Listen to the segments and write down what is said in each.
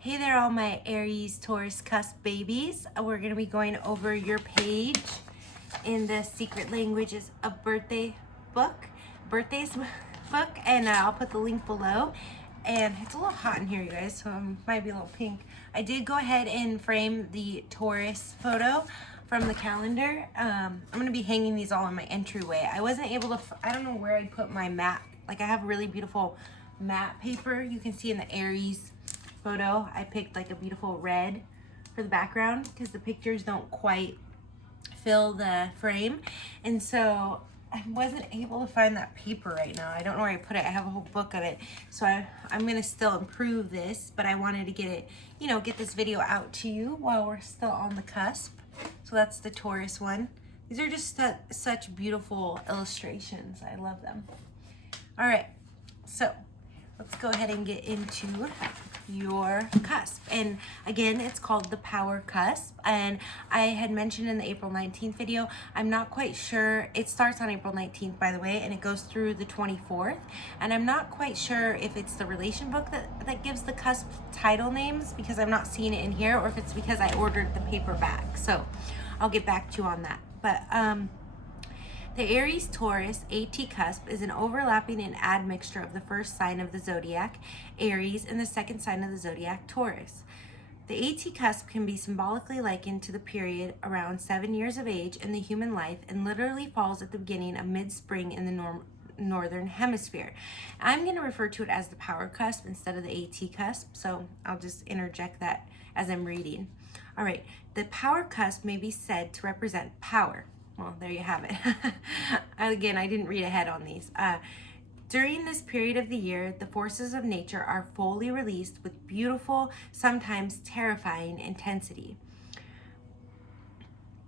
Hey there, all my Aries, Taurus, Cusp babies. We're going to be going over your page in the Secret Languages of Birthdays book, and I'll put the link below. And it's a little hot in here, you guys, so it might be a little pink. I did go ahead and frame the Taurus photo from the calendar. I'm going to be hanging these all in my entryway. I wasn't able to, I don't know where I put my mat. Like, I have really beautiful matte paper. You can see in the Aries photo, I picked like a beautiful red for the background because the pictures don't quite fill the frame, and so I wasn't able to find that paper right now. I don't know where I put it. I have a whole book of it, so I'm gonna still improve this, but I wanted to get it, get this video out to you while we're still on the cusp. So that's the Taurus one. These are just such beautiful illustrations. I love them. All right, so let's go ahead and get into your cusp. And again, it's called the power cusp. And I had mentioned in the April 19th video, I'm not quite sure. It starts on April 19th, by the way, and it goes through the 24th. And I'm not quite sure if it's the relation book that gives the cusp title names, because I'm not seeing it in here, or if it's because I ordered the paperback. So I'll get back to you on that. But the Aries-Taurus AT cusp is an overlapping and admixture of the first sign of the zodiac, Aries, and the second sign of the zodiac, Taurus. The AT cusp can be symbolically likened to the period around 7 years of age in the human life and literally falls at the beginning of mid-spring in the northern hemisphere. I'm going to refer to it as the power cusp instead of the AT cusp, so I'll just interject that as I'm reading. All right, the power cusp may be said to represent power. Well, there you have it. Again, I didn't read ahead on these. During this period of the year, the forces of nature are fully released with beautiful, sometimes terrifying intensity.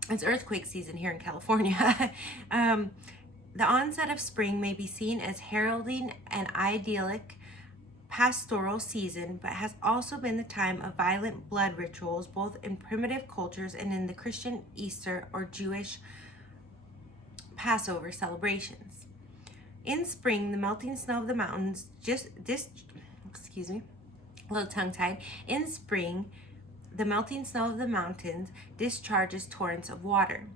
It's earthquake season here in California. The onset of spring may be seen as heralding an idyllic pastoral season, but has also been the time of violent blood rituals, both in primitive cultures and in the Christian Easter or Jewish Passover celebrations. In spring, the melting snow of the mountains a little tongue-tied. In spring, the melting snow of the mountains discharges torrents of water.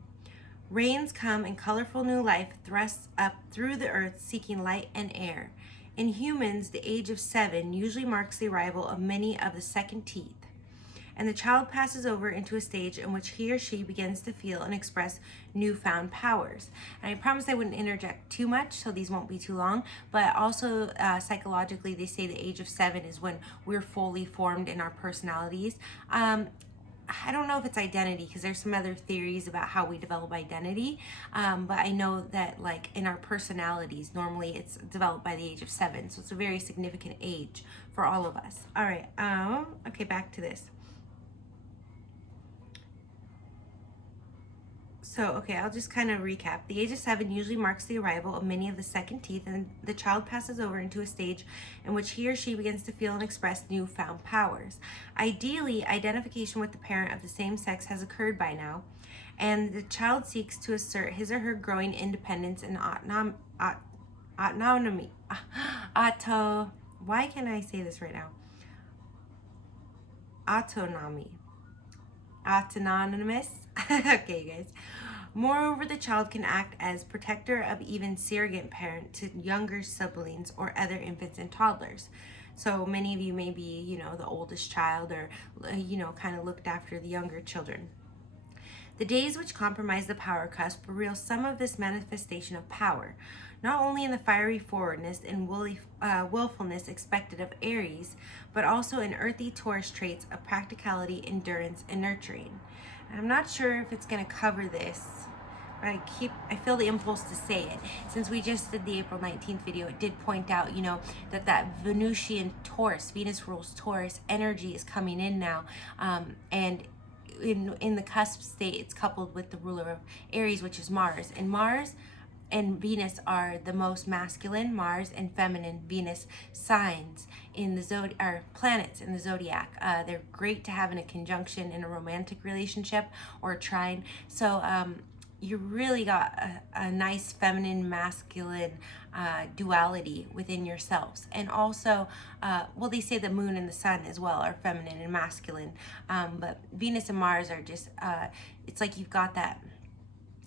Rains come and colorful new life thrusts up through the earth seeking light and air. In humans, the age of 7 usually marks the arrival of many of the second teeth, and the child passes over into a stage in which he or she begins to feel and express newfound powers. And I promised I wouldn't interject too much, so these won't be too long, but also psychologically, they say the age of 7 is when we're fully formed in our personalities. I don't know if it's identity, because there's some other theories about how we develop identity, but I know that like in our personalities, normally it's developed by the age of 7, so it's a very significant age for all of us. All right, okay, back to this. So, okay, I'll just kind of recap. The age of 7 usually marks the arrival of many of the second teeth, and the child passes over into a stage in which he or she begins to feel and express newfound powers. Ideally, identification with the parent of the same sex has occurred by now, and the child seeks to assert his or her growing independence and autonomy. Why can't I say this right now? Autonomous. Okay, guys. Moreover, the child can act as protector of even surrogate parent to younger siblings or other infants and toddlers. So many of you may be, the oldest child, or, kind of looked after the younger children. The days which compromise the power cusp reveal some of this manifestation of power, not only in the fiery forwardness and willfulness expected of Aries, but also in earthy Taurus traits of practicality, endurance, and nurturing. And I'm not sure if it's going to cover this, but I feel the impulse to say it. Since we just did the April 19th video, it did point out, that Venusian Taurus, Venus rules Taurus energy is coming in now, and in the cusp state, it's coupled with the ruler of Aries, which is Mars. And Mars and Venus are the most masculine, Mars and feminine, Venus signs in the zodiac, or planets in the zodiac. They're great to have in a conjunction in a romantic relationship or a trine. So you really got a nice feminine masculine duality within yourselves. And also, well, they say the moon and the sun as well are feminine and masculine, but Venus and Mars are just it's like you've got that,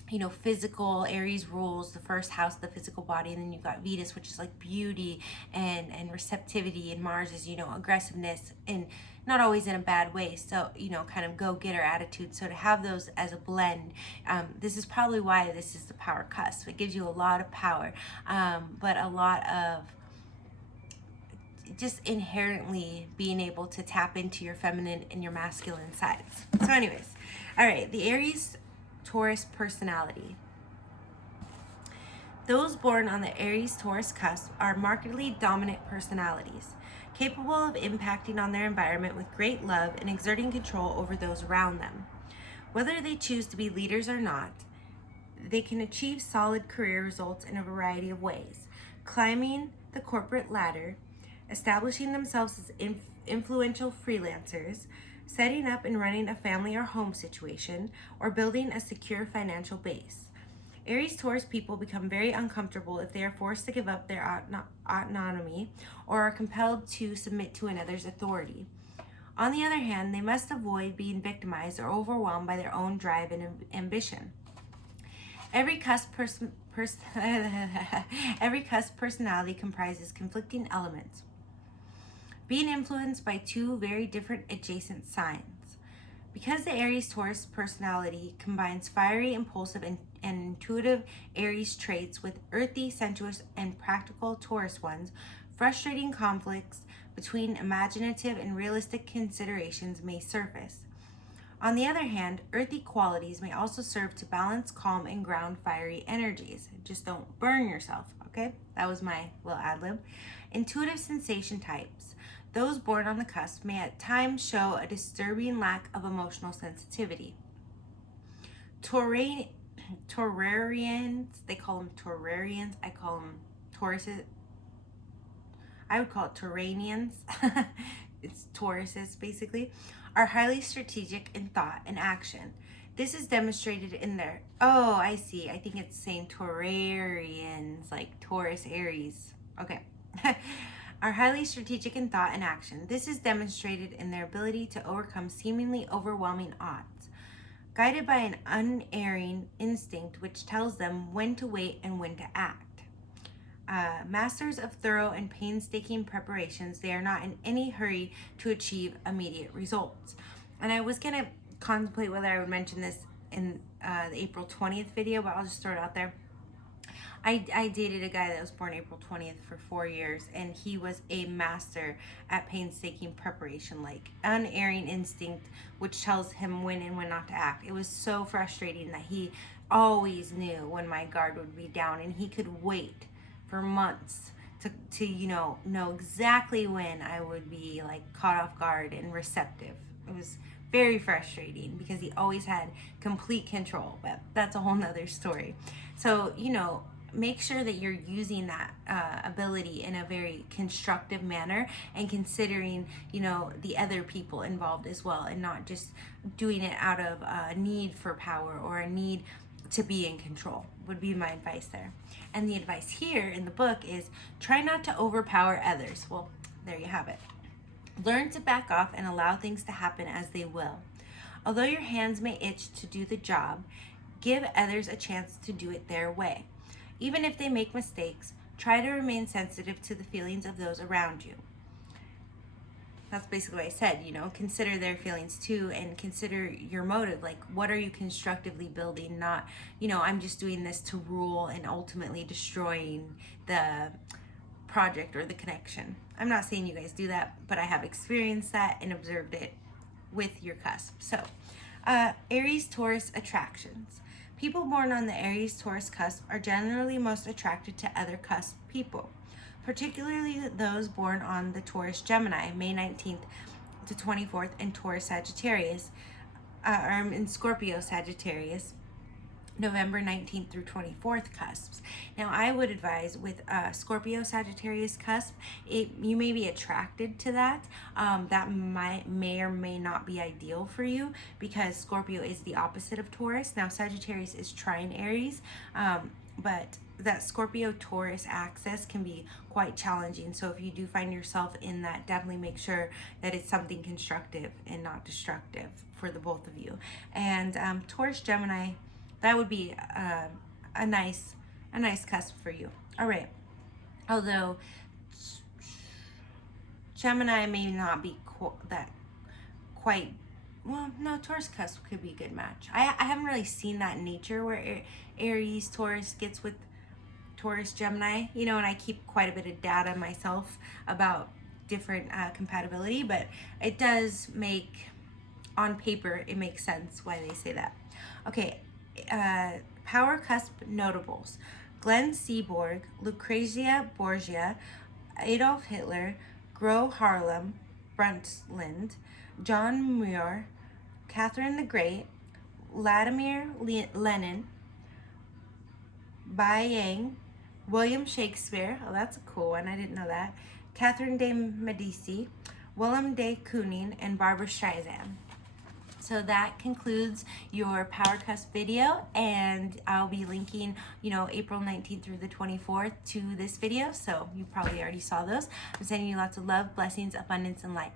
you know, physical. Aries rules the first house of the physical body, and then you've got Venus, which is like beauty and receptivity, and Mars is, you know, aggressiveness, and not always in a bad way, so, you know, kind of go-getter attitude. So to have those as a blend, this is probably why this is the power cusp. It gives you a lot of power, but a lot of just inherently being able to tap into your feminine and your masculine sides. So anyways, all right, the Aries Taurus personality. Those born on the Aries Taurus cusp are markedly dominant personalities, capable of impacting on their environment with great love and exerting control over those around them. Whether they choose to be leaders or not, they can achieve solid career results in a variety of ways, climbing the corporate ladder, establishing themselves as influential freelancers, setting up and running a family or home situation, or building a secure financial base. Aries Taurus people become very uncomfortable if they are forced to give up their autonomy or are compelled to submit to another's authority. On the other hand, they must avoid being victimized or overwhelmed by their own drive and ambition. Every cusp personality comprises conflicting elements, being influenced by two very different adjacent signs. Because the Aries Taurus personality combines fiery, impulsive, and intuitive Aries traits with earthy, sensuous, and practical Taurus ones, frustrating conflicts between imaginative and realistic considerations may surface. On the other hand, earthy qualities may also serve to balance, calm, and ground fiery energies. Just don't burn yourself, okay? That was my little ad-lib. Intuitive sensation types. Those born on the cusp may at times show a disturbing lack of emotional sensitivity. Taurarians, they call them Taurarians. I call them Tauruses. I would call it Tauranians. It's Tauruses, basically, are highly strategic in thought and action. This is demonstrated in their, oh, I see. I think it's saying Taurarians, like Taurus, Aries. Okay. Are highly strategic in thought and action. This is demonstrated in their ability to overcome seemingly overwhelming odds, guided by an unerring instinct which tells them when to wait and when to act. Masters of thorough and painstaking preparations, they are not in any hurry to achieve immediate results. And I was going to contemplate whether I would mention this in the April 20th video, but I'll just throw it out there. I dated a guy that was born April 20th for 4 years, and he was a master at painstaking preparation, like unerring instinct, which tells him when and when not to act. It was so frustrating that he always knew when my guard would be down, and he could wait for months to you know exactly when I would be like caught off guard and receptive. It was very frustrating because he always had complete control, but that's a whole nother story. So, you know, make sure that you're using that ability in a very constructive manner and considering, you know, the other people involved as well, and not just doing it out of a need for power or a need to be in control, would be my advice there. And the advice here in the book is try not to overpower others. Well, there you have it. Learn to back off and allow things to happen as they will. Although your hands may itch to do the job, give others a chance to do it their way. Even if they make mistakes, try to remain sensitive to the feelings of those around you. That's basically what I said, you know, consider their feelings too, and consider your motive. Like, what are you constructively building? Not, you know, I'm just doing this to rule and ultimately destroying the project or the connection. I'm not saying you guys do that, but I have experienced that and observed it with your cusp. So, Aries Taurus attractions. People born on the Aries Taurus cusp are generally most attracted to other cusp people, particularly those born on the Taurus Gemini, May 19th to 24th, and Taurus Sagittarius, or in Scorpio Sagittarius, November 19th through 24th cusps. Now, I would advise with Scorpio Sagittarius cusp, you may be attracted to that. That may or may not be ideal for you because Scorpio is the opposite of Taurus. Now, Sagittarius is trine Aries, but that Scorpio Taurus axis can be quite challenging. So if you do find yourself in that, definitely make sure that it's something constructive and not destructive for the both of you. And Taurus Gemini, that would be a nice cusp for you. All right. Although Gemini may not be quite. Well, no, Taurus cusp could be a good match. I haven't really seen that nature where Aries Taurus gets with Taurus Gemini, you know, and I keep quite a bit of data myself about different compatibility, but it does make, on paper, it makes sense why they say that. Okay. Power cusp notables: Glenn Seaborg, Lucrezia Borgia, Adolf Hitler, Gro Harlem Brundtland, John Muir, Catherine the Great, Vladimir Lenin, Bai Yang, William Shakespeare, oh that's a cool one, I didn't know that, Catherine de Medici, Willem de Kooning, and Barbara Streisand. So that concludes your Power Cusp video, and I'll be linking, you know, April 19th through the 24th to this video, so you probably already saw those. I'm sending you lots of love, blessings, abundance, and light.